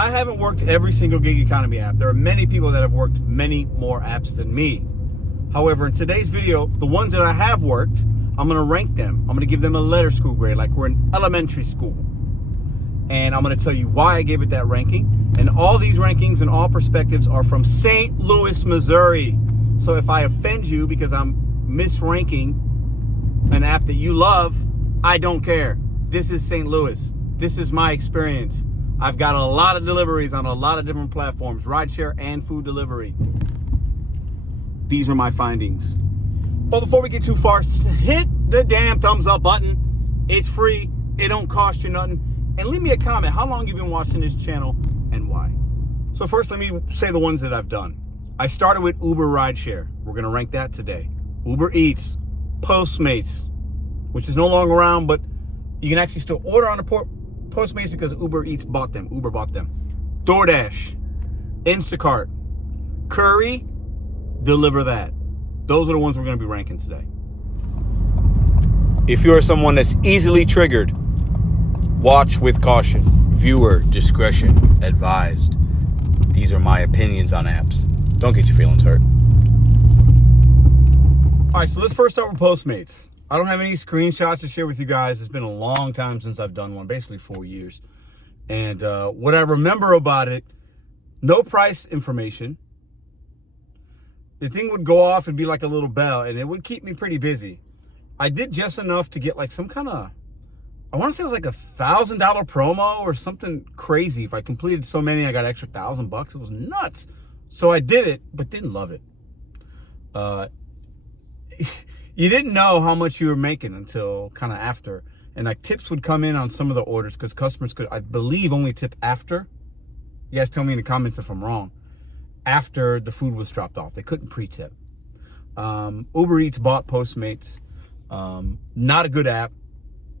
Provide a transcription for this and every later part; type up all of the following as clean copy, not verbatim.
I haven't worked every single gig economy app. There are many people that have worked many more apps than me. However, in today's video, the ones that I have worked, I'm going to rank them. I'm going to give them a letter school grade like we're in elementary school. And I'm going to tell you why I gave it that ranking. And all these rankings and all perspectives are from St. Louis, Missouri. So if I offend you because I'm misranking an app that you love, I don't care. This is St. Louis. This is my experience. I've got a lot of deliveries on a lot of different platforms, rideshare and food delivery. These are my findings. But before we get too far, hit the damn thumbs up button. It's free. It don't cost you nothing. And leave me a comment how long you've been watching this channel and why. So first, let me say the ones that I've done. I started with Uber Rideshare. We're going to rank that today. Uber Eats, Postmates, which is no longer around, but you can actually still order on the Postmates because Uber Eats bought them. Uber bought them. DoorDash, Instacart, Curry, DeliverThat. Those are the ones we're going to be ranking today. If you're someone that's easily triggered, watch with caution. Viewer discretion advised. These are my opinions on apps. Don't get your feelings hurt. All right, so let's first start with Postmates. I don't have any screenshots to share with you guys. It's been a long time since I've done one, basically 4 years. And what I remember about it, no price information. The thing would go off and be like a little bell, and it would keep me pretty busy. I did just enough to get like some kind of, I want to say it was like $1,000 promo or something crazy. If I completed so many, I got extra $1,000. It was nuts. So I did it, but didn't love it. You didn't know how much you were making until kind of after. And like tips would come in on some of the orders because customers could, I believe, only tip after. You guys tell me in the comments if I'm wrong. After the food was dropped off. They couldn't pre-tip. Uber Eats bought Postmates. Not a good app.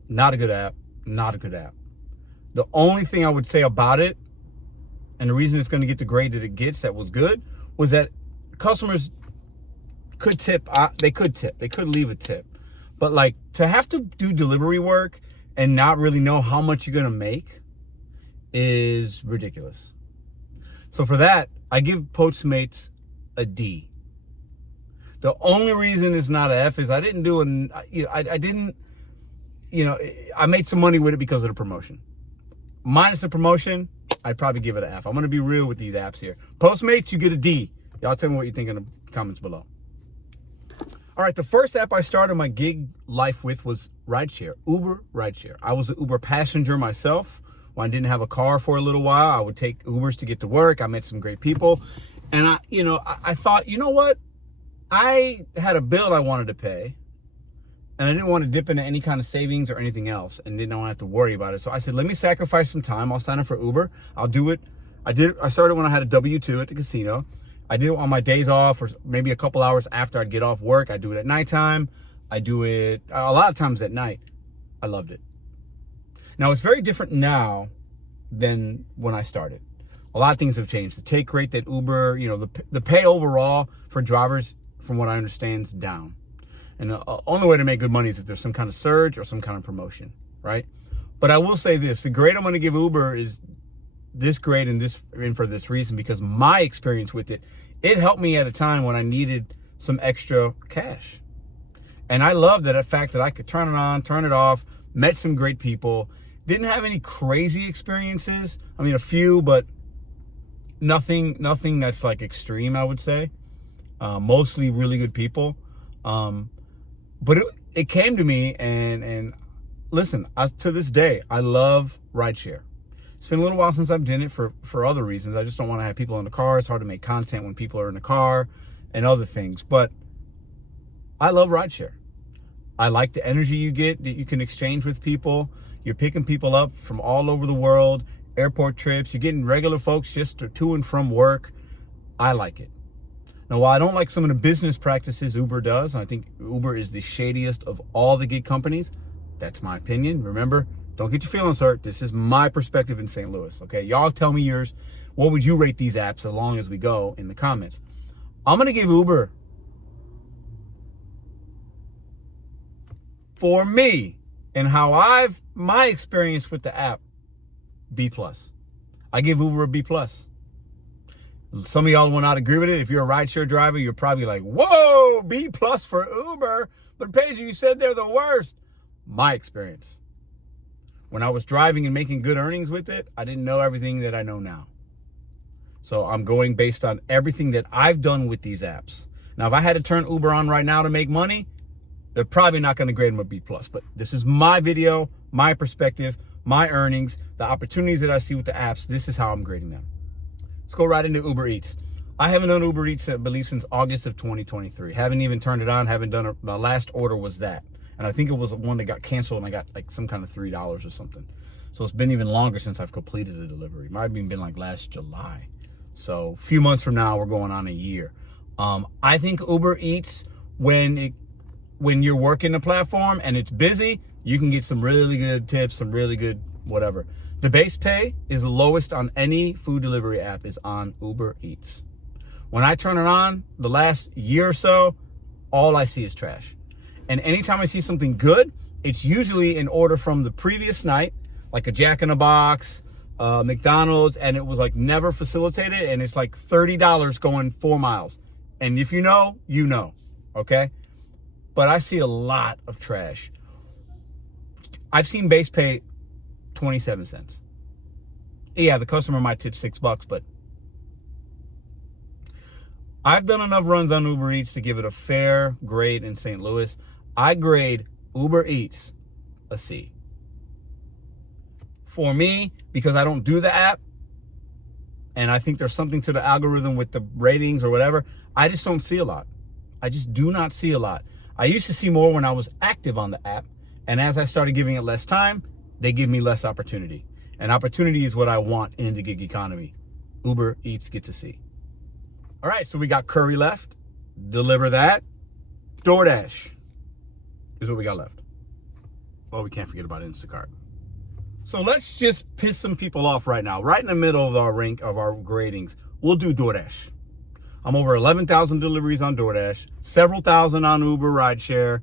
Not a good app. Not a good app. The only thing I would say about it, and the reason it's going to get the grade that it gets that was good, was that customers could tip. They could tip. They could leave a tip. But like to have to do delivery work and not really know how much you're going to make is ridiculous. So for that, I give Postmates a D. The only reason it's not an F is I didn't do I made some money with it because of the promotion. Minus the promotion, I'd probably give it an F. I'm going to be real with these apps here. Postmates, you get a D. Y'all tell me what you think in the comments below. All right, the first app I started my gig life with was Rideshare, Uber Rideshare. I was an Uber passenger myself. When I didn't have a car for a little while, I would take Ubers to get to work. I met some great people. And I thought, you know what? I had a bill I wanted to pay. And I didn't want to dip into any kind of savings or anything else and didn't want to have to worry about it. So I said, let me sacrifice some time. I'll sign up for Uber. I'll do it. I started when I had a W-2 at the casino. I did it on my days off or maybe a couple hours after I'd get off work. I do it at nighttime. I do it a lot of times at night. I loved it. Now, it's very different now than when I started. A lot of things have changed. The take rate that Uber, the pay overall for drivers, from what I understand, is down. And the only way to make good money is if there's some kind of surge or some kind of promotion, right? But I will say this, the grade I'm going to give Uber is this grade and for this reason, because my experience with it, it helped me at a time when I needed some extra cash. And I love that fact that I could turn it on, turn it off, met some great people, didn't have any crazy experiences. I mean, a few, but nothing that's like extreme, I would say. Mostly really good people. But it came to me and listen, to this day, I love Rideshare. It's been a little while since I've done it for other reasons. I just don't want to have people in the car. It's hard to make content when people are in the car and other things. But I love Rideshare. I like the energy you get that you can exchange with people. You're picking people up from all over the world, airport trips. You're getting regular folks just to and from work. I like it. Now, while I don't like some of the business practices Uber does, and I think Uber is the shadiest of all the gig companies, that's my opinion. Remember, don't get your feelings hurt. This is my perspective in St. Louis, okay? Y'all tell me yours. What would you rate these apps along as we go in the comments? I'm going to give Uber, for me, and how my experience with the app, B+. I give Uber a B+. Some of y'all will not agree with it. If you're a rideshare driver, you're probably like, whoa, B+ for Uber. But Paige, you said they're the worst. My experience. When I was driving and making good earnings with it, I didn't know everything that I know now. So I'm going based on everything that I've done with these apps. Now, if I had to turn Uber on right now to make money, they're probably not going to grade them a B+. But this is my video, my perspective, my earnings, the opportunities that I see with the apps. This is how I'm grading them. Let's go right into Uber Eats. I haven't done Uber Eats, I believe, since August of 2023. Haven't even turned it on. Haven't done it. My last order was that. And I think it was one that got canceled and I got like some kind of $3 or something. So it's been even longer since I've completed a delivery. Might have even been like last July. So a few months from now, we're going on a year. I think Uber Eats, when you're working the platform and it's busy, you can get some really good tips, some really good whatever. The base pay is the lowest on any food delivery app is on Uber Eats. When I turn it on, the last year or so, all I see is trash. And anytime I see something good, it's usually an order from the previous night, like a Jack in the Box, McDonald's, and it was like never facilitated, and it's like $30 going 4 miles. And if you know, you know, okay? But I see a lot of trash. I've seen base pay 27 cents. Yeah, the customer might tip $6, but I've done enough runs on Uber Eats to give it a fair grade in St. Louis. I grade Uber Eats a C. For me, because I don't do the app, and I think there's something to the algorithm with the ratings or whatever, I just don't see a lot. I just do not see a lot. I used to see more when I was active on the app, and as I started giving it less time, they give me less opportunity. And opportunity is what I want in the gig economy. Uber Eats gets a C. All right, so we got Curry left, DeliverThat, DoorDash is what we got left. Well, we can't forget about Instacart. So let's just piss some people off right now. Right in the middle of our rank of our gradings, we'll do DoorDash. I'm over 11,000 deliveries on DoorDash, several thousand on Uber Rideshare,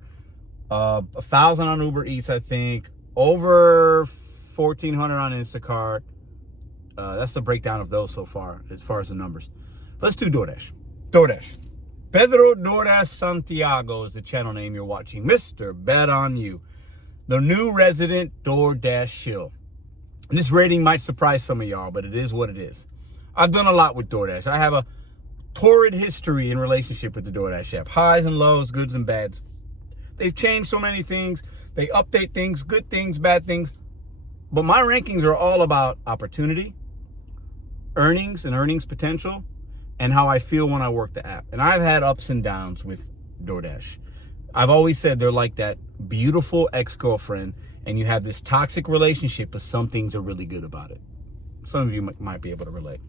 1,000 on Uber Eats, I think, over 1,400 on Instacart. That's the breakdown of those so far, as far as the numbers. Let's do DoorDash. DoorDash. Pedro DoorDash Santiago is the channel name you're watching. Mr.BetonYou, the new resident DoorDash shill. And this rating might surprise some of y'all, but it is what it is. I've done a lot with DoorDash. I have a torrid history in relationship with the DoorDash app. Highs and lows, goods and bads. They've changed so many things. They update things, good things, bad things. But my rankings are all about opportunity, earnings and earnings potential, and how I feel when I work the app. And I've had ups and downs with DoorDash. I've always said they're like that beautiful ex-girlfriend, and you have this toxic relationship, but some things are really good about it. Some of you might be able to relate.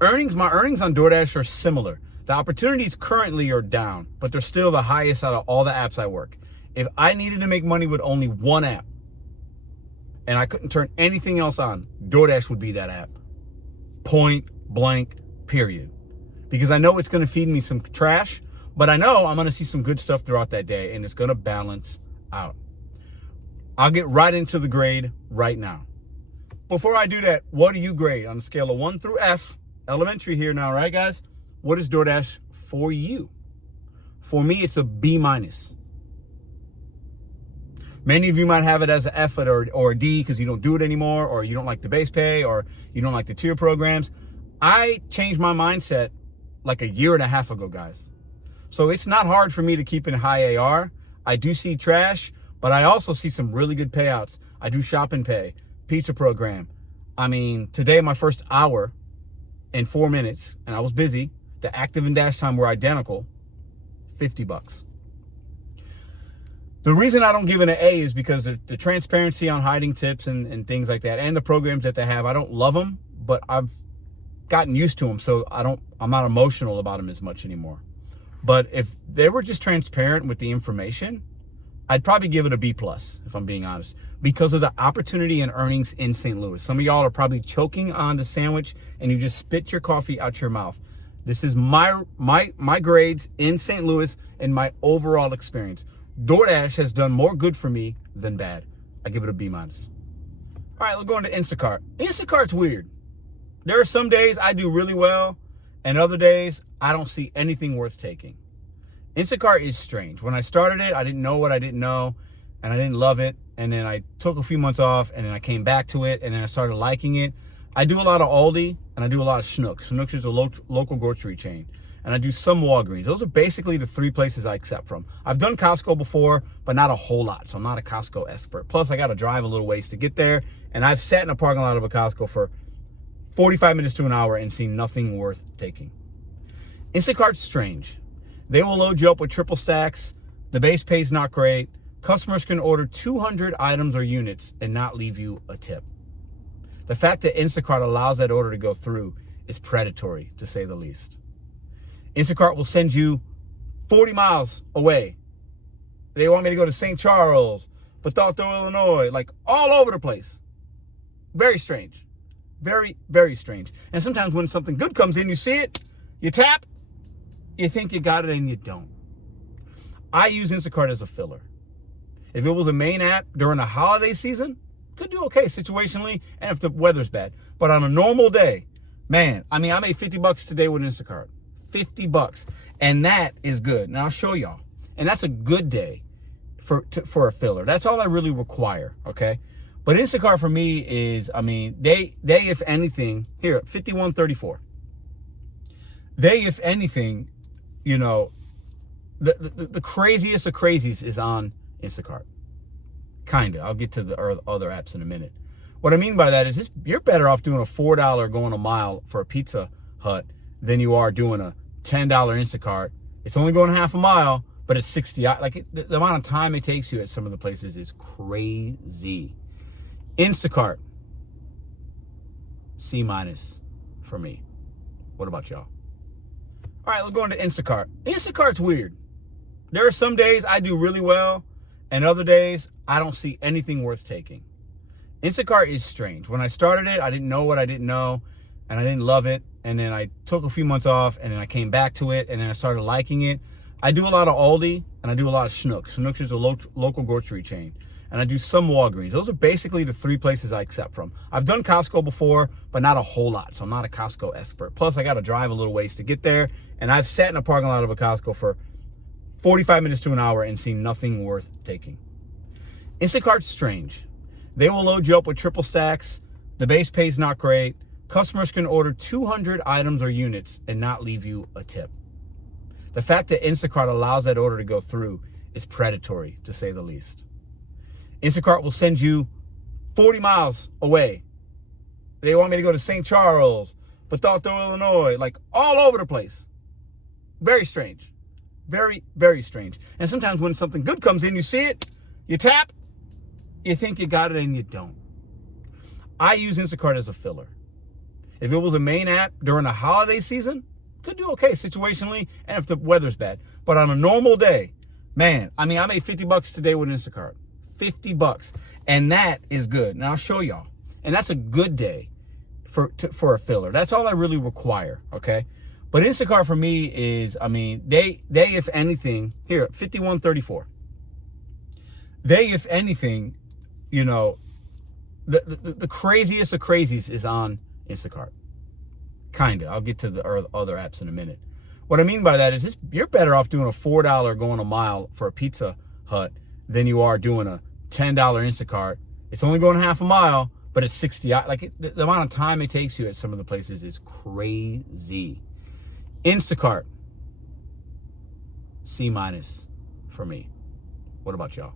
My earnings on DoorDash are similar. The opportunities currently are down, but they're still the highest out of all the apps I work. If I needed to make money with only one app, and I couldn't turn anything else on, DoorDash would be that app. Point blank, period. Because I know it's going to feed me some trash, but I know I'm going to see some good stuff throughout that day, and it's going to balance out. I'll get right into the grade right now. Before I do that, what do you grade on a scale of 1 through F? Elementary here now, right, guys? What is DoorDash for you? For me, it's a B-. Many of you might have it as an F or a D because you don't do it anymore, or you don't like the base pay, or you don't like the tier programs. I changed my mindset like a year and a half ago, guys. So it's not hard for me to keep in high AR. I do see trash, but I also see some really good payouts. I do shop and pay, pizza program. I mean, today my first hour and 4 minutes, and I was busy. The active and dash time were identical, $50. The reason I don't give it an A is because the transparency on hiding tips and things like that, and the programs that they have, I don't love them, but I've gotten used to them, so I'm not emotional about them as much anymore. But if they were just transparent with the information, I'd probably give it a B+, if I'm being honest, because of the opportunity and earnings in St. Louis. Some of y'all are probably choking on the sandwich and you just spit your coffee out your mouth. This is my grades in St. Louis and my overall experience. DoorDash has done more good for me than bad. I give it a B-. All right, let's go into Instacart. Instacart's weird. There are some days I do really well, and other days I don't see anything worth taking. Instacart is strange. When I started it, I didn't know what I didn't know, and I didn't love it. And then I took a few months off, and then I came back to it, and then I started liking it. I do a lot of Aldi, and I do a lot of Schnucks. Schnucks is a local grocery chain. And I do some Walgreens. Those are basically the three places I accept from. I've done Costco before, but not a whole lot. So I'm not a Costco expert. Plus, I got to drive a little ways to get there. And I've sat in a parking lot of a Costco for 45 minutes to an hour and seen nothing worth taking. Instacart's strange. They will load you up with triple stacks. The base pay is not great. Customers can order 200 items or units and not leave you a tip. The fact that Instacart allows that order to go through is predatory, to say the least. Instacart will send you 40 miles away. They want me to go to St. Charles, Bethesda, Illinois, like all over the place. Very strange. Very, very strange. And sometimes when something good comes in, you see it, you tap, you think you got it, and you don't. I use Instacart as a filler. If it was a main app during the holiday season, could do okay situationally, and if the weather's bad. But on a normal day, man, I made $50 today with Instacart. $50. And that is good. Now I'll show y'all. And that's a good day for a filler. That's all I really require, okay? But Instacart for me is, they if anything, here, 5134. They, if anything, you know, the craziest of crazies is on Instacart. Kinda. I'll get to the other apps in a minute. What I mean by that is you're better off doing a $4 going a mile for a Pizza Hut than you are doing a $10 Instacart. It's only going half a mile, but it's 60. The amount of time it takes you at some of the places is crazy. Instacart, C- for me. What about y'all? All right, let's go into Instacart. Instacart's weird. There are some days I do really well, and other days I don't see anything worth taking. Instacart is strange. When I started it, I didn't know what I didn't know, and I didn't love it. And then I took a few months off, and then I came back to it, and then I started liking it. I do a lot of Aldi, and I do a lot of Schnucks. Schnucks is a local grocery chain. And I do some Walgreens. Those are basically the three places I accept from. I've done Costco before, but not a whole lot. So I'm not a Costco expert. Plus, I got to drive a little ways to get there. And I've sat in a parking lot of a Costco for 45 minutes to an hour and seen nothing worth taking. Instacart's strange. They will load you up with triple stacks. The base pay is not great. Customers can order 200 items or units and not leave you a tip. The fact that Instacart allows that order to go through is predatory, to say the least. Instacart will send you 40 miles away. They want me to go to St. Charles, Bethesda, Illinois, like all over the place. Very strange. Very, very strange. And sometimes when something good comes in, you see it, you tap, you think you got it, and you don't. I use Instacart as a filler. If it was a main app during the holiday season, could do okay situationally, and if the weather's bad. But on a normal day, man, I made $50 today with Instacart. $50. And that is good. Now I'll show y'all. And that's a good day for a filler. That's all I really require, okay? But Instacart for me is, they if anything, here, 5134. They, if anything, you know, the craziest of crazies is on Instacart. Kinda. I'll get to the other apps in a minute. What I mean by that is you're better off doing a $4 going a mile for a Pizza Hut than you are doing a $10 Instacart. It's only going half a mile, but it's 60. The amount of time it takes you at some of the places is crazy. Instacart, C- for me. What about y'all?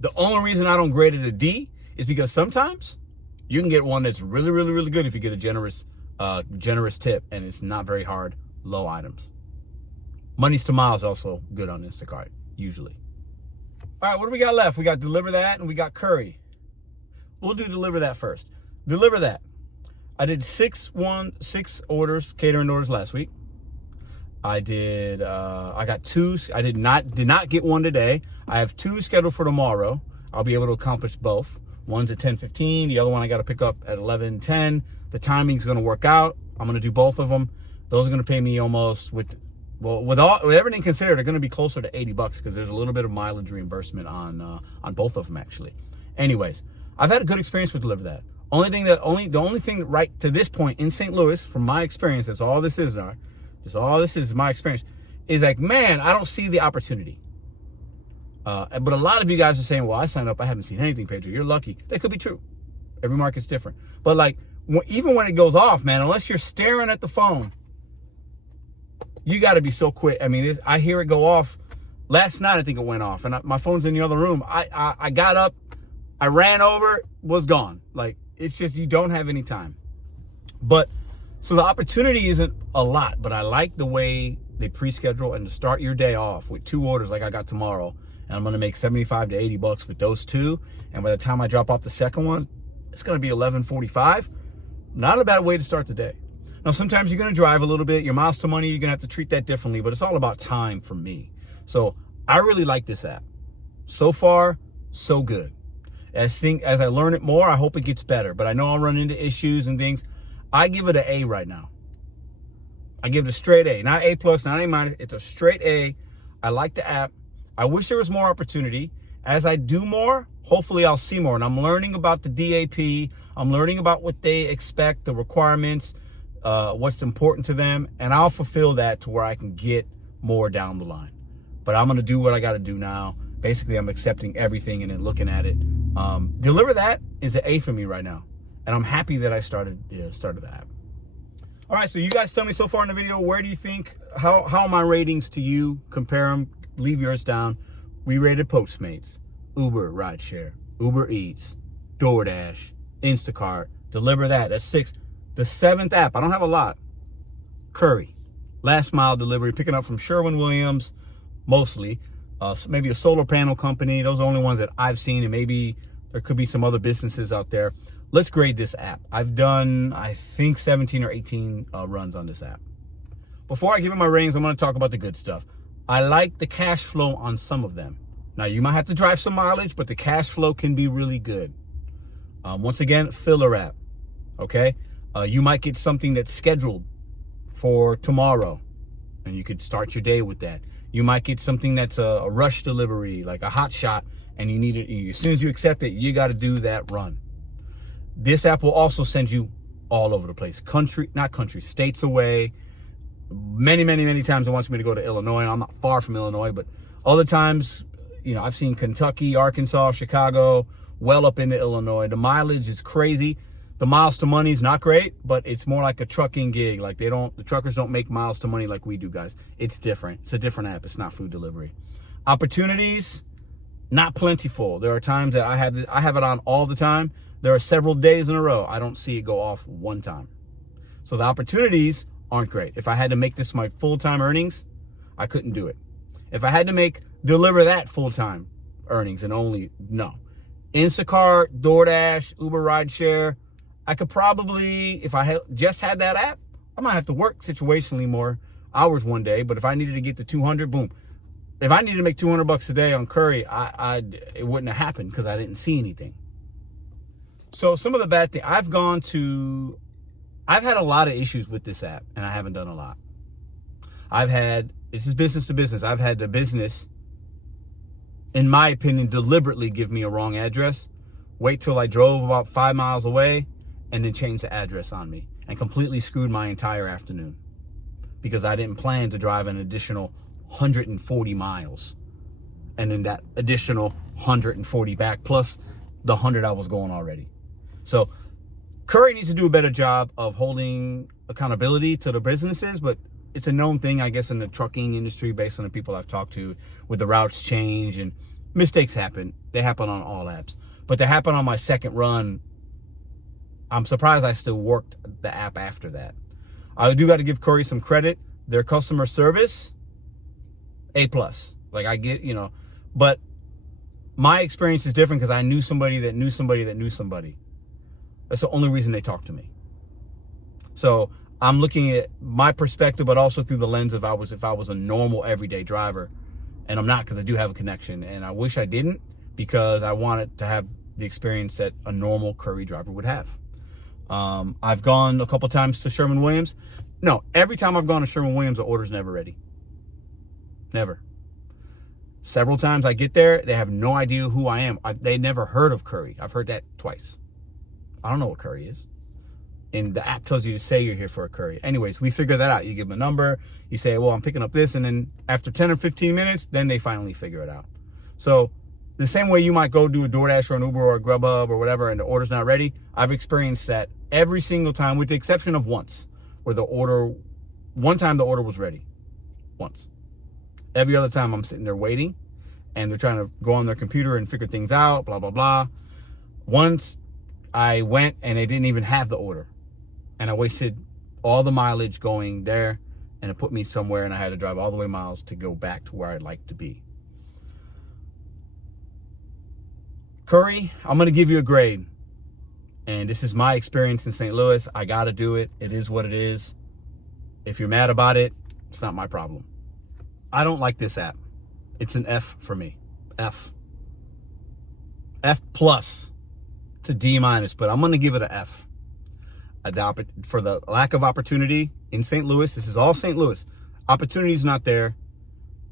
The only reason I don't grade it a D is because sometimes you can get one that's really, really, really good if you get a generous tip, and it's not very hard, low items. Monies to miles also good on Instacart, usually. All right, what do we got left? We got DeliverThat and we got Curry. We'll do DeliverThat first. DeliverThat. I did six orders, catering orders last week. I got two. I did not get one today. I have two scheduled for tomorrow. I'll be able to accomplish both. One's at 10:15. The other one I got to pick up at 11:10. The timing's going to work out. I'm going to do both of them. Those are going to pay me almost with everything considered, they're going to be closer to $80 because there's a little bit of mileage reimbursement on both of them actually. Anyways, I've had a good experience with DeliverThat. The only thing right to this point in St. Louis, from my experience, that's all this is, my experience, is like, man, I don't see the opportunity. But a lot of you guys are saying, well, I signed up, I haven't seen anything, Pedro. You're lucky. That could be true. Every market's different. But like, even when it goes off, man, unless you're staring at the phone, you got to be so quick. I mean, I hear it go off. Last night, I think it went off, and my phone's in the other room. I got up, I ran over, was gone. Like, it's just, you don't have any time. But, so the opportunity isn't a lot, but I like the way they pre-schedule and to start your day off with 2 orders like I got tomorrow, and I'm going to make 75 to 80 bucks with those 2. And by the time I drop off the second one, it's going to be 11:45. Not a bad way to start the day. Now, sometimes you're going to drive a little bit. Your miles to money, you're going to have to treat that differently, but it's all about time for me. So I really like this app. So far, so good. As I learn it more, I hope it gets better, but I know I'll run into issues and things. I give it an A right now. I give it a straight A, not A plus, not A minus. It's a straight A. I like the app. I wish there was more opportunity. As I do more, hopefully I'll see more. And I'm learning about the DAP. I'm learning about what they expect, the requirements, what's important to them. And I'll fulfill that to where I can get more down the line. But I'm going to do what I got to do now. Basically, I'm accepting everything and then looking at it. DeliverThat is an A for me right now. And I'm happy that I started the app. All right, so you guys tell me so far in the video, where do you think, how are my ratings to you? Compare them, leave yours down. We rated Postmates, Uber, Rideshare, Uber Eats, DoorDash, Instacart, DeliverThat. That's 6. The 7th app, I don't have a lot. Curry, last mile delivery, picking up from Sherwin-Williams, mostly. Maybe a solar panel company. Those are the only ones that I've seen, and maybe there could be some other businesses out there. Let's grade this app. I've done, I think, 17 or 18 runs on this app. Before I give it my ratings, I'm going to talk about the good stuff. I like the cash flow on some of them. Now, you might have to drive some mileage, but the cash flow can be really good. Once again, filler app, okay? You might get something that's scheduled for tomorrow, and you could start your day with that. You might get something that's a rush delivery, like a hot shot, and you need it. As soon as you accept it, you got to do that run. This app will also send you all over the place. States away. Many, many, many times it wants me to go to Illinois. I'm not far from Illinois, but other times, I've seen Kentucky, Arkansas, Chicago, well up into Illinois. The mileage is crazy. The miles to money is not great, but it's more like a trucking gig. Like the truckers don't make miles to money like we do, guys. It's different. It's a different app. It's not food delivery. Opportunities, not plentiful. There are times that I have it on all the time. There are several days in a row I don't see it go off one time. So the opportunities aren't great. If I had to make this my full-time earnings, I couldn't do it. If I had to DeliverThat full-time earnings and only, no. Instacart, DoorDash, Uber Rideshare, I could probably, if I had just had that app, I might have to work situationally more hours one day. But if I needed to get to 200, boom. If I needed to make 200 bucks a day on Curry, it wouldn't have happened because I didn't see anything. So some of the bad things, I've had a lot of issues with this app, and I haven't done a lot. This is business to business. I've had the business, in my opinion, deliberately give me a wrong address, wait till I drove about 5 miles away, and then change the address on me, and completely screwed my entire afternoon because I didn't plan to drive an additional 140 miles and then that additional 140 back plus the 100 I was going already. So Curry needs to do a better job of holding accountability to the businesses, but it's a known thing, I guess, in the trucking industry based on the people I've talked to, with the routes change and mistakes happen. They happen on all apps, but they happen on my second run. I'm surprised I still worked the app after that. I do got to give Curry some credit. Their customer service, A+. Like I get, but my experience is different because I knew somebody that knew somebody that knew somebody. That's the only reason they talked to me. So I'm looking at my perspective, but also through the lens of if I was a normal everyday driver, and I'm not because I do have a connection, and I wish I didn't because I wanted to have the experience that a normal Curry driver would have. I've gone a couple times to Sherwin-Williams. No, every time I've gone to Sherwin-Williams, the order's never ready. Never. Several times I get there, they have no idea who I am. They never heard of Curry. I've heard that twice. I don't know what curry is. And the app tells you to say you're here for a curry. Anyways, we figure that out. You give them a number. You say, well, I'm picking up this. And then after 10 or 15 minutes, then they finally figure it out. So the same way you might go do a DoorDash or an Uber or a Grubhub or whatever and the order's not ready, I've experienced that every single time with the exception of once where one time the order was ready. Once. Every other time I'm sitting there waiting and they're trying to go on their computer and figure things out, blah, blah, blah. Once I went and they didn't even have the order. And I wasted all the mileage going there, and it put me somewhere, and I had to drive all the way miles to go back to where I'd like to be. Curry, I'm going to give you a grade. And this is my experience in St. Louis. I got to do it. It is what it is. If you're mad about it, it's not my problem. I don't like this app. It's an F for me. F. F plus. It's a D minus, but I'm going to give it an F. For the lack of opportunity in St. Louis. This is all St. Louis. Opportunity's not there.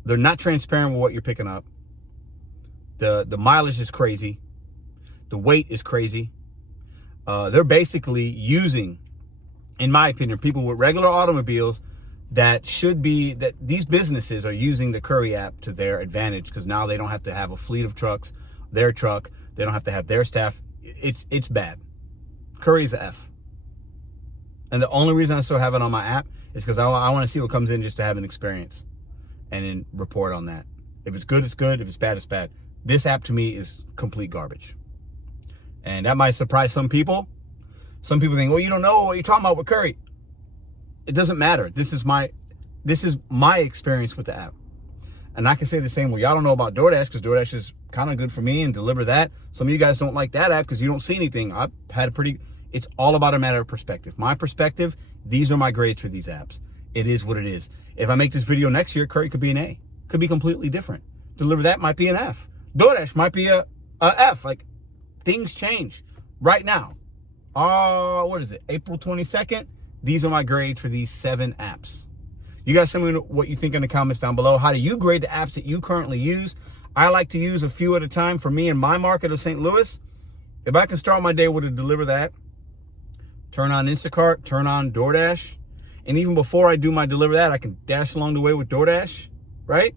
They're not transparent with what you're picking up. The mileage is crazy. The weight is crazy. They're basically using, in my opinion, people with regular automobiles that these businesses are using the Curry app to their advantage because now they don't have to have a fleet of trucks, their truck. They don't have to have their staff. It's bad. Curry's an F. And the only reason I still have it on my app is because I want to see what comes in just to have an experience and then report on that. If it's good, it's good. If it's bad, it's bad. This app to me is complete garbage. And that might surprise some people. Some people think, well, you don't know what you're talking about with Curry. It doesn't matter. This is my experience with the app. And I can say the same, well, y'all don't know about DoorDash because DoorDash is kind of good for me and DeliverThat. Some of you guys don't like that app because you don't see anything. I've had it's all about a matter of perspective. My perspective, these are my grades for these apps. It is what it is. If I make this video next year, Curry could be an A. Could be completely different. DeliverThat might be an F. DoorDash might be a F. Like, things change. Right now, what is it? April 22nd? These are my grades for these 7 apps. You guys tell me what you think in the comments down below. How do you grade the apps that you currently use? I like to use a few at a time. For me in my market of St. Louis, if I can start my day with a DeliverThat, turn on Instacart, turn on DoorDash, and even before I do my DeliverThat, I can dash along the way with DoorDash, right?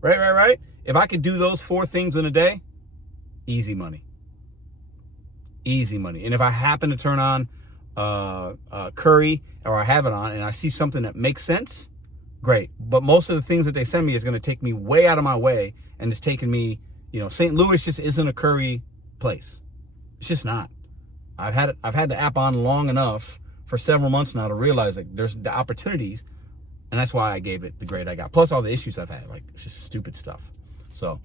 Right. If I could do those 4 things in a day, easy money. Easy money. And if I happen to turn on Curry, or I have it on, and I see something that makes sense, great. But most of the things that they send me is going to take me way out of my way, and it's taking me, St. Louis just isn't a Curry place. It's just not. I've had the app on long enough for several months now to realize that there's the opportunities, and that's why I gave it the grade I got. Plus all the issues I've had, like it's just stupid stuff. So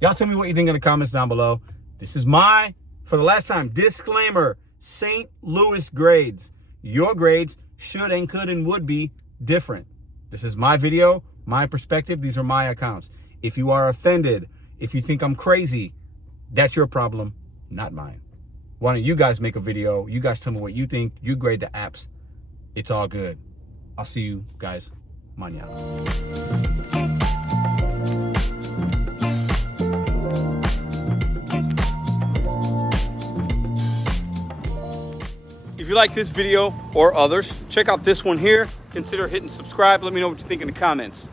y'all tell me what you think in the comments down below. This is for the last time, disclaimer, St. Louis grades. Your grades should and could and would be different. This is my video, my perspective. These are my accounts. If you are offended, if you think I'm crazy, that's your problem, not mine. Why don't you guys make a video? You guys tell me what you think. You grade the apps. It's all good. I'll see you guys mañana. If you like this video or others, check out this one here. Consider hitting subscribe. Let me know what you think in the comments.